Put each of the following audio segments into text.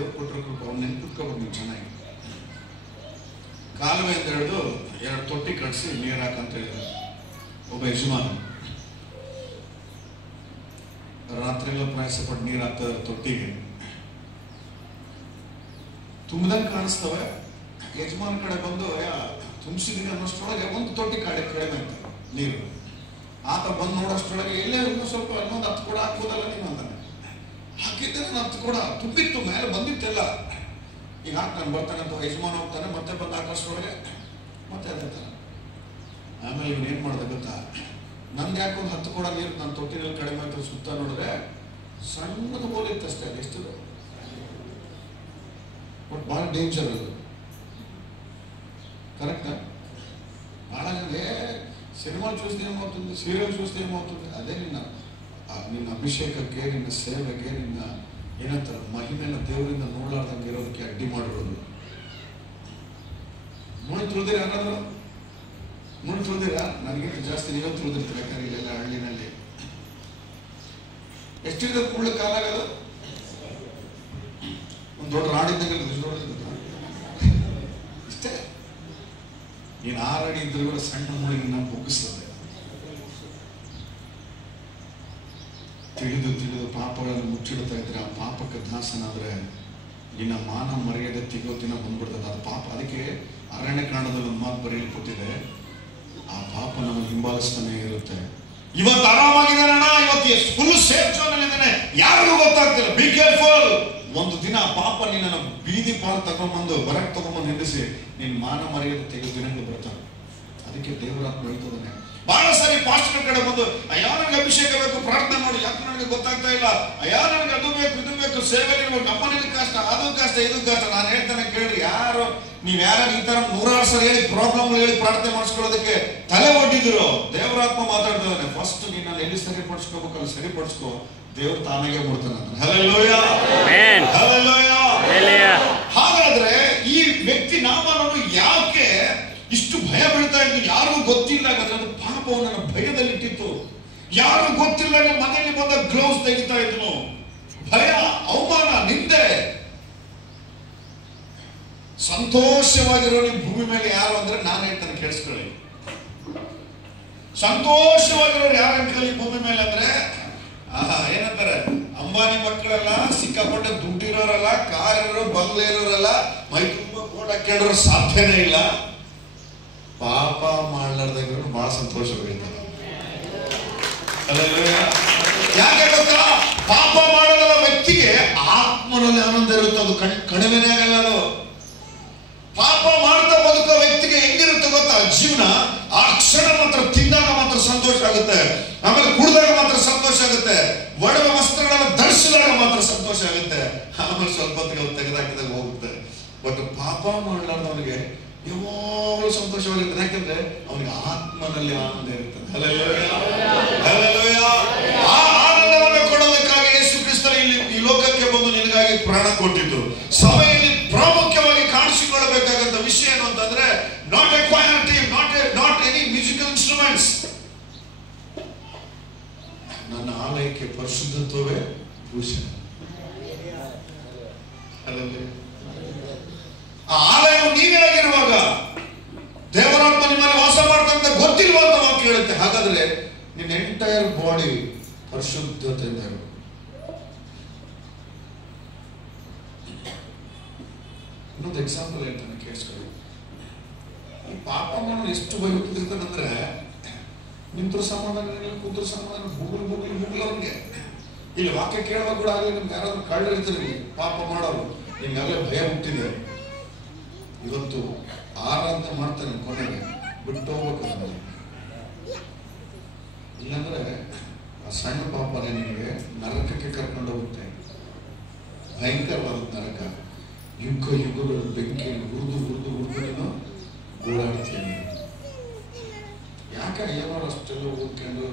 ದೇವ್ರು ಕೊಟ್ಟರು ಕೃಪೆ, ಅವ್ನು ನೆನ್ಪಿಟ್ಕೋಬೇಕು ನೀವು ಚೆನ್ನಾಗಿ. ಕಾಲುವೆ ಅಂತ ಹೇಳಿದು 2 ತೊಟ್ಟಿ ಕಟ್ಸಿ ನೀರು ಹಾಕಂತ ಹೇಳಿದ್ರು ಒಬ್ಬ ಯಜಮಾನ. ರಾತ್ರಿಯೆಲ್ಲ ಪ್ರಯಾಸ ಪಟ್ಟು ನೀರು ಹಾಕ್ತಾರೆ ತೊಟ್ಟಿಗೆ, ತುಂಬದಂಗೆ ಕಾಣಿಸ್ತವೆ. ಯಜಮಾನ ಕಡೆ ಬಂದು ತುಂಬಿಸಿದೀನಿ ಅನ್ನೋಷ್ಟರೊಳಗೆ 1 ತೊಟ್ಟಿ ಕಡಿಮೆ ಆಗ್ತದೆ ನೀರು. ಆತ ಬಂದು ನೋಡೋಷ್ಟರೊಳಗೆ ಎಲ್ಲೇ ಇನ್ನೂ ಸ್ವಲ್ಪ ಇನ್ನೊಂದು 10 ಕೂಡ ಹಾಕ್ಬೋದಲ್ಲ ನೀವು ಅಂತಾನೆ. ಹಾಕಿದ್ದೆ ನಾನು 10 ಕೂಡ ತುಂಬಿತ್ತು, ಮೇಲೆ ಬಂದಿತ್ತೆಲ್ಲ. ಈಗ ನಾನು ಬರ್ತಾನೆ ಅಂತ ಯಜಮಾನ ಹೋಗ್ತಾನೆ, ಮತ್ತೆ ಬಂದು ಹಾಕೋಷ್ಟರೊಳಗೆ ಮತ್ತೆ ಅದೇ ಥರ. ಆಮೇಲೆ ಇವನೇನು ಮಾಡ್ದೆ ಗೊತ್ತಾ, ನಂದು ಯಾಕೆ ಒಂದು 10 ಕೂಡ ನೀರು ನನ್ನ ತೊಟ್ಟಿನಲ್ಲಿ ಕಡಿಮೆ ಆಯ್ತು. ಸುತ್ತ ನೋಡಿದ್ರೆ ಸಣ್ಣದು ಬೋಲಿತ್ತು ಅಷ್ಟೇ, ಅದು ಎಷ್ಟಿದೆ. ಬಟ್ ಭಾಳ ಡೇಂಜರ್ ಅದು, కరెక్టా? అలాగే సినిమాలు చూస్తే ఏమవుతుంది, సీరియల్ చూస్తే ఏమవుతుంది, అదే ನಿನ್ನ ಅಭಿಷೇಕಕ್ಕೆ, ನಿನ್ನ ಸೇವೆಗೆ, ನಿನ್ನ ಏನಂತಾರೆ ಮಹಿಮೆನ ದೇವರಿಂದ ನೋಡಲಾರ್ದಂಗೆ ಇರೋದಕ್ಕೆ ಅಡ್ಡಿ ಮಾಡಿರೋದು. ಮುಳ್ಳು ತುಳಿದಿರ ಏನಾದ್ರು ಮುಳ್ಳು ತುಳಿದಿರ? ನನಗಿಂತ ಜಾಸ್ತಿ ನೀವೇ ತುಳಿದಿರ್ತೀರ, ಯಾಕಂದ್ರೆ ಇಲ್ಲೆಲ್ಲ ಹಳ್ಳಿನಲ್ಲಿ ಎಷ್ಟಿದೆ ಮುಳ್ಳು ಕಾಲಾಗದು. ಒಂದು ದೊಡ್ಡ ರಾಡಿದ್ದಾಗ ಇಷ್ಟೇ. ನೀನು 6 ಅಡಿ ಇದ್ರೂ ಕೂಡ ಸಣ್ಣ ಮುಳ್ಳಿಗೆ ನಾವು ಮುಗಿಸ್ತದೆ. ತಿಳಿದು ತಿಳಿದು ಪಾಪಗಳನ್ನು ಮುಚ್ಚಿಡ್ತಾ ಇದ್ರೆ ಆ ಪಾಪಕ್ಕೆ ದಾಸನಾದ್ರೆ ನಿನ್ನ ಮಾನ ಮರ್ಯಾದೆ ತೆಗೆಯೋ ದಿನ ಬಂದ್ಬಿಡ್ತದೆ. ಅದು ಪಾಪ. ಅದಕ್ಕೆ ಅರಣ್ಯಕಾಂಡದಲ್ಲಿ ಒಂದು ಮಾತು ಬರೆಯಲ್ಪಟ್ಟಿದೆ, ಆ ಪಾಪ ನಮಗೆ ಹಿಂಬಾಲಿಸ್ತಾನೆ ಇರುತ್ತೆ. ಇವತ್ತು ಆರಾಮಾಗಿದ್ದಾನಣ್ಣ, ಇವತ್ತು ಫುಲ್ ಸೇಫ್ ಝೋನ್ ಅಲ್ಲಿ ಇದ್ದಾನೆ, ಯಾರಿಗೂ ಗೊತ್ತಾಗ್ತಿಲ್ಲ, ಬಿ ಕೇರ್ಫುಲ್. ಒಂದು ದಿನ ಪಾಪ ನಿನ್ನ ಬೀದಿ ಪಾಲ್ ತಗೊಂಡ್ಬಂದು ಹೊರಗೆ ತಗೊಂಡ್ಬಂದು ನಿಲ್ಲಿಸಿ ನಿನ್ನ ಮಾನ ಮರ್ಯಾದೆ ತೆಗೆಯೋ ದಿನಗಳು ಬರ್ತಾವೆ. ಅದಕ್ಕೆ ದೇವರಾತ್ಮ ಹೇಳ್ತದಾನೆ. ಬಹಳ ಸಾರಿ ಪಾಸ್ಟರ್ ಕಡೆ ಬಂದು, ಅಯ್ಯ ನನಗೆ ಅಭಿಷೇಕ ಬೇಕು, ಪ್ರಾರ್ಥನೆ ಮಾಡಿ, ಯಾಕೆ ನನಗೆ ಗೊತ್ತಾಗ್ತಾ ಇಲ್ಲ, ಅಯ್ಯ ನನಗೆ ಅದು ಬೇಕು ಇದು ಬೇಕು, ಸೇವೆ ಇರ್ಬೇಕು, ನಮ್ಮನೇಲಿ ಕಷ್ಟ, ಅದು ಕಷ್ಟ ಇದು ಕಷ್ಟ. ನಾನು ಹೇಳ್ತಾನೆ ಕೇಳ್ರಿ, ಯಾರು ನೀವ್ಯಾರ ಈ ತರ 100 ಸಲ ಹೇಳಿ ಪ್ರಾಬ್ಲಮ್ ಹೇಳಿ ಪ್ರಾರ್ಥನೆ ಮಾಡಿಸ್ಕೊಳ್ಳೋದಕ್ಕೆ ತಲೆ ಒಡ್ಡಿದ್ರು. ದೇವರಾತ್ಮ ಮಾತಾಡ್ತಾನೆ, ಫಸ್ಟ್ ನೀನು ಎಲ್ಲಿ ಸರಿಪಡಿಸ್ಕೋಬೇಕು ಅಲ್ಲಿ ಸರಿಪಡಿಸ್ಕೋ, ದೇವ್ರು ತಾನಾಗೆ ಬಿಡ್ತಾನೆ. Hallelujah, hallelujah. ಹಾಗಾದ್ರೆ ಈ ವ್ಯಕ್ತಿ ನಾಮನನ್ನು ಯಾಕೆ ಇಷ್ಟು ಭಯ ಬೀಳ್ತಾ ಇದ್ದು? ಯಾರಿಗೂ ಗೊತ್ತಿಲ್ಲ, ಅದು ಪಾಪವು ನನ್ನ ಭಯದಲ್ಲಿಟ್ಟಿತ್ತು. ಯಾರು ಗೊತ್ತಿಲ್ಲ, ಮನೆಯಲ್ಲಿ ಬಂದ ಗ್ಲೌಸ್ ತೆಗಿತಾ ಇದ್ನು. ಭಯ, ಅವಮಾನ, ನಿಂದೆ. ಸಂತೋಷವಾಗಿರೋ ನೀವು ಭೂಮಿ ಮೇಲೆ ಯಾರು ಅಂದ್ರೆ ನಾನು ಹೇಳ್ತಾನೆ ಕೇಳಿಸ್ಕೊಳ್ಳಿ. ಸಂತೋಷವಾಗಿರೋರು ಯಾರು ಅನ್ಕೊಳ್ಳಿ ಭೂಮಿ ಮೇಲೆ ಅಂದ್ರೆ, ಏನಂತಾರೆ, ಅಂಬಾನಿ ಮಕ್ಕಳೆಲ್ಲ ಸಿಕ್ಕಾಪಟ್ಟೆ ದುಡ್ಡಿರೋರಲ್ಲ, ಕಾರ್ ಇರೋರು, ಬಂಗ್ಲೆ ಇರೋರಲ್ಲ, ಮೈ ತುಂಬ ಕೋಟ್ ಹಾಕಿರೋರು ಸಾಧ್ಯನೇ ಇಲ್ಲ. ಪಾಪ ಮಾಡ್ಲಾರ್ದಾಗಿರೋ ಬಹಳ ಸಂತೋಷವಾಗಿರ್ತಾರೆ. ಯಾಕೆ ಗೊತ್ತಾ? ಪಾಪ ಮಾಡದ ವ್ಯಕ್ತಿಗೆ ಆತ್ಮನಲ್ಲಿ ಆನಂದ ಇರುತ್ತೆ, ಅದು ಕಡಿಮೆನೇ ಆಗಲ್ಲ. ಅದು ಪಾಪ ಮಾಡ್ತಾ ಬದುಕೋ ವ್ಯಕ್ತಿಗೆ ಹೆಂಗಿರುತ್ತೆ ಗೊತ್ತಾ ಜೀವನ? ಆ ಕ್ಷಣ ಮಾತ್ರ ತಿಂದಾಗ ಮಾತ್ರ ಸಂತೋಷ ಆಗುತ್ತೆ, ಆಮೇಲೆ ಕುಡಿದಾಗ ಮಾತ್ರ ಸಂತೋಷ ಆಗುತ್ತೆ, ಒಡವೆ ವಸ್ತ್ರಗಳನ್ನು ಧರಿಸಿದಾಗ ಮಾತ್ರ ಸಂತೋಷ ಆಗುತ್ತೆ, ಆಮೇಲೆ ಸ್ವಲ್ಪ ಹೊತ್ತಿಗೆ ತೆಗೆದಾಕಿದಾಗ ಹೋಗುತ್ತೆ. ಬಟ್ ಪಾಪ ಮಾಡ್ಲಾರ್ದವನಿಗೆ ಯಾವಾಗಲೂ ಸಂತೋಷವಾಗಿರ್ತಾನೆ. ಯಾಕಂದ್ರೆ ಅವನಿಗೆ ಆತ್ಮನಲ್ಲಿ ಆನಂದ ಇರ್ತದೆ. ಆ ಆನಂದವನ್ನು ಕೊಡೋದಕ್ಕಾಗಿ ಯೇಸು ಕ್ರಿಸ್ತರು ಇಲ್ಲಿ ಈ ಲೋಕಕ್ಕೆ ಬಂದು ನಿನಗಾಗಿ ಪ್ರಾಣ ಕೊಟ್ಟಿದ್ದು. ಸಭೆಯಲ್ಲಿ ಪ್ರಾಮುಖ್ಯವಾಗಿ ಕಾಣಿಸಿಕೊಳ್ಳಬೇಕಾದಂತ ವಿಷಯ ಏನು ಅಂತಂದ್ರೆ, not a choir team, not any musical instruments. ನನ್ನ ಆಲಯಕ್ಕೆ ಪರಿಶುದ್ಧತ್ವವೇ ಭೂಷಣ. ಆ ಆಲಯವು ನೀವೇ ಆಗಿರುವಾಗ ದೇವರಾತ್ಮ ನಿಮ್ಮಲ್ಲಿ ವಾಸ ಮಾಡ್ತಂತ ಗೊತ್ತಿಲ್ವಾ ಅಂತ ವಾಕ್ಯ ಹೇಳುತ್ತೆ. ಹಾಗಾದ್ರೆ ನಿನ್ನ ಎಂಟೈರ್ ಬಾಡಿ ಪರಿಶುದ್ಧತೆಯಿಂದ ಇರು. ಇನ್ನೊಂದು ಎಕ್ಸಾಂಪಲ್ ಹೇಳ್ತಾನೆ ಕೇಳಿಸ್ಕೊಳ್ಳಿ. ಈ ಪಾಪ ಮಾಡೋದು ಎಷ್ಟು ಭಯವಿಟ್ಟಿರ್ತಾನಂದ್ರೆ, ನಿಂತರು ಸಮಾಧಾನ, ಕೂತರು ಸಮಾಧಾನ, ಗೂಗಲ್ ಅವ್ರಿಗೆ ಇಲ್ಲಿ ವಾಕ್ಯ ಕೇಳುವಾಗ ಕೂಡ ಆಗಲಿ. ನಿಮ್ಗೆ ಯಾರಾದ್ರೂ ಕಳ್ಳರಿರ್ತೀರಿ ಪಾಪ ಮಾಡೋರು, ನಿಮ್ಗೆಲ್ಲ ಭಯ ಹುಟ್ಟಿದೆ. ಇವತ್ತು ಆರಾಧನೆ ಮಾಡ್ತಾನೆ, ಕೊನೆಗೆ ಬಿಟ್ಟು ಹೋಗ್ಬೇಕು. ಇಲ್ಲಾಂದ್ರೆ ಆ ಸಣ್ಣ ಪಾಪನೇ ನಿಮಗೆ ನರಕಕ್ಕೆ ಕರ್ಕೊಂಡು ಹೋಗುತ್ತೆ. ಭಯಂಕರವಾದ ನರಕ. ಯುಗಗಳು ಬೆಂಕಿಯಲ್ಲಿ ಹುರಿದು ನೀನು ಓಡಾಡ್ತೀನಿ. ಯಾಕೆ ಏನೋ ಅಷ್ಟೆಲ್ಲ ಓದ್ಕೊಂಡು